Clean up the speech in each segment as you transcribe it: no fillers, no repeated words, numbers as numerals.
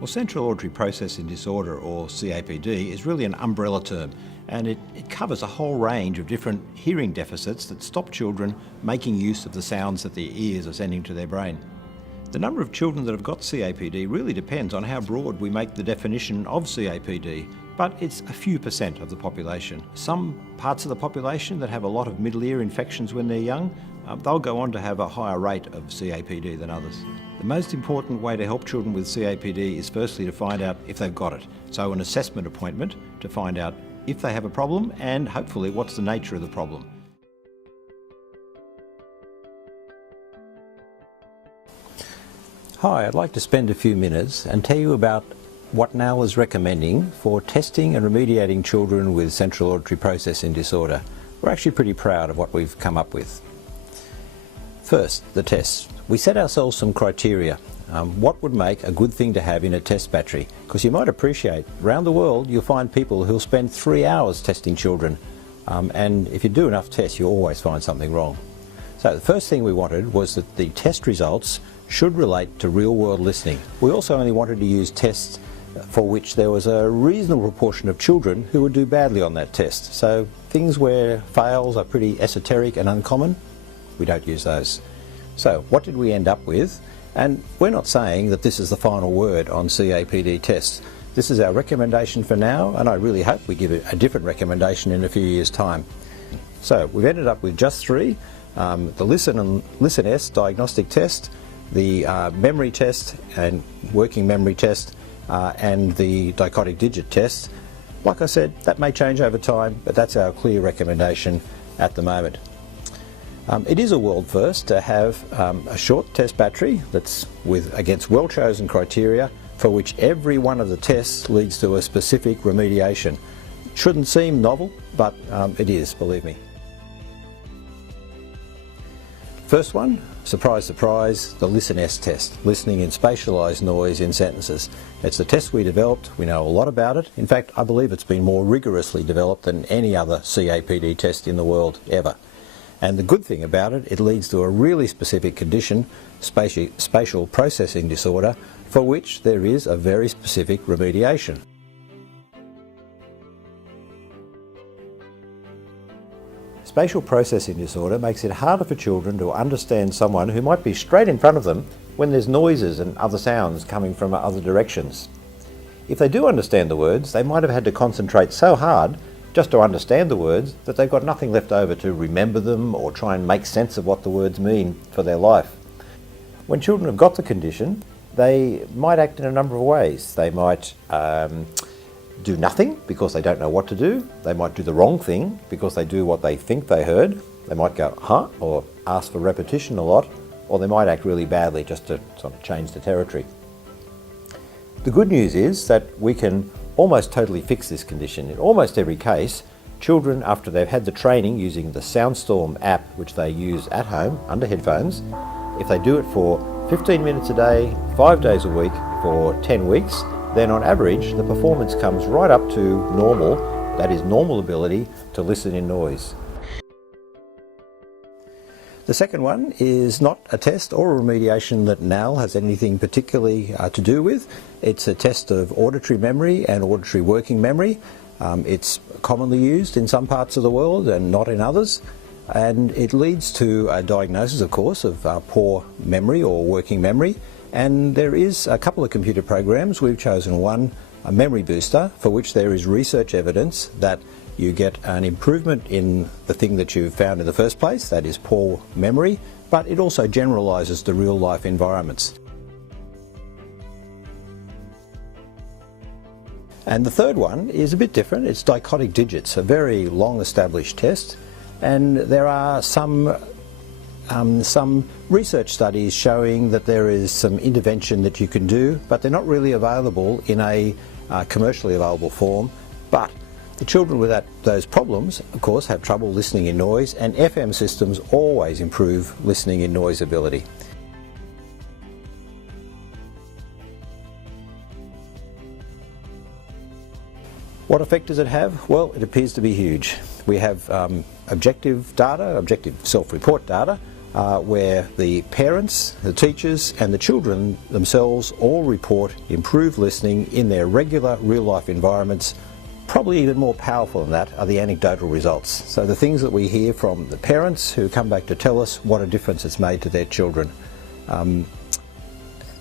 Well, central auditory processing disorder, or CAPD, is really an umbrella term, and it covers a whole range of different hearing deficits that stop children making use of the sounds that their ears are sending to their brain. The number of children that have got CAPD really depends on how broad we make the definition of CAPD, but it's a few percent of the population. Some parts of the population that have a lot of middle ear infections when they're young, they'll go on to have a higher rate of CAPD than others. The most important way to help children with CAPD is firstly to find out if they've got it. So an assessment appointment to find out if they have a problem and hopefully what's the nature of the problem. Hi, I'd like to spend a few minutes and tell you about what NAL is recommending for testing and remediating children with central auditory processing disorder. We're actually pretty proud of what we've come up with. First, the tests. We set ourselves some criteria. What would make a good thing to have in a test battery? Because you might appreciate, around the world you'll find people who'll spend 3 hours testing children, and if you do enough tests you always find something wrong. So the first thing we wanted was that the test results should relate to real-world listening. We also only wanted to use tests for which there was a reasonable proportion of children who would do badly on that test. So things where fails are pretty esoteric and uncommon, we don't use those. So what did we end up with? And we're not saying that this is the final word on CAPD tests. This is our recommendation for now, and I really hope we give it a different recommendation in a few years' time. So we've ended up with just 3, the LiSN-S diagnostic test, the memory test and working memory test, and the Dichotic digit test. Like I said, that may change over time, but that's our clear recommendation at the moment. It is a world first to have a short test battery that's against well-chosen criteria for which every one of the tests leads to a specific remediation. It shouldn't seem novel, but it is, believe me. First one, surprise, surprise, the LiSN-S test, listening in spatialised noise in sentences. It's the test we developed, we know a lot about it. In fact, I believe it's been more rigorously developed than any other CAPD test in the world ever. And the good thing about it, it leads to a really specific condition, spatial processing disorder, for which there is a very specific remediation. Spatial processing disorder makes it harder for children to understand someone who might be straight in front of them when there's noises and other sounds coming from other directions. If they do understand the words, they might have had to concentrate so hard just to understand the words that they've got nothing left over to remember them or try and make sense of what the words mean for their life. When children have got the condition, they might act in a number of ways. They might do nothing because they don't know what to do. They might do the wrong thing because they do what they think they heard. They might go, huh, or ask for repetition a lot, or they might act really badly just to sort of change the territory. The good news is that we can almost totally fix this condition. In almost every case, children, after they've had the training using the SoundStorm app, which they use at home under headphones, if they do it for 15 minutes a day, 5 days a week for 10 weeks, then on average the performance comes right up to normal, that is normal ability to listen in noise. The second one is not a test or a remediation that NAL has anything particularly to do with. It's a test of auditory memory and auditory working memory. It's commonly used in some parts of the world and not in others. And it leads to a diagnosis, of course, of poor memory or working memory. And there is a couple of computer programs. We've chosen one, a memory booster, for which there is research evidence that you get an improvement in the thing that you found in the first place, that is poor memory, but it also generalises to real life environments. And the third one is a bit different. It's Dichotic digits, a very long established test, and there are some research studies showing that there is some intervention that you can do, but they're not really available in a commercially available form. But the children with those problems, of course, have trouble listening in noise, and FM systems always improve listening in noise ability. What effect does it have? Well, it appears to be huge. We have objective data, objective self-report data, where the parents, the teachers and the children themselves all report improved listening in their regular real-life environments. Probably even more powerful than that are the anecdotal results. So the things that we hear from the parents who come back to tell us what a difference it's made to their children.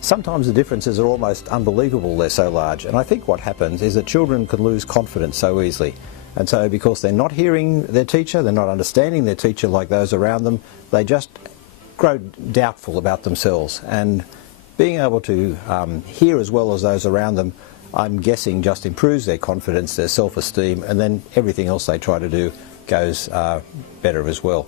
Sometimes the differences are almost unbelievable, they're so large, and I think what happens is that children can lose confidence so easily. And so because they're not hearing their teacher, they're not understanding their teacher like those around them, they just grow doubtful about themselves. And being able to hear as well as those around them, I'm guessing just improves their confidence, their self-esteem, and then everything else they try to do goes better as well.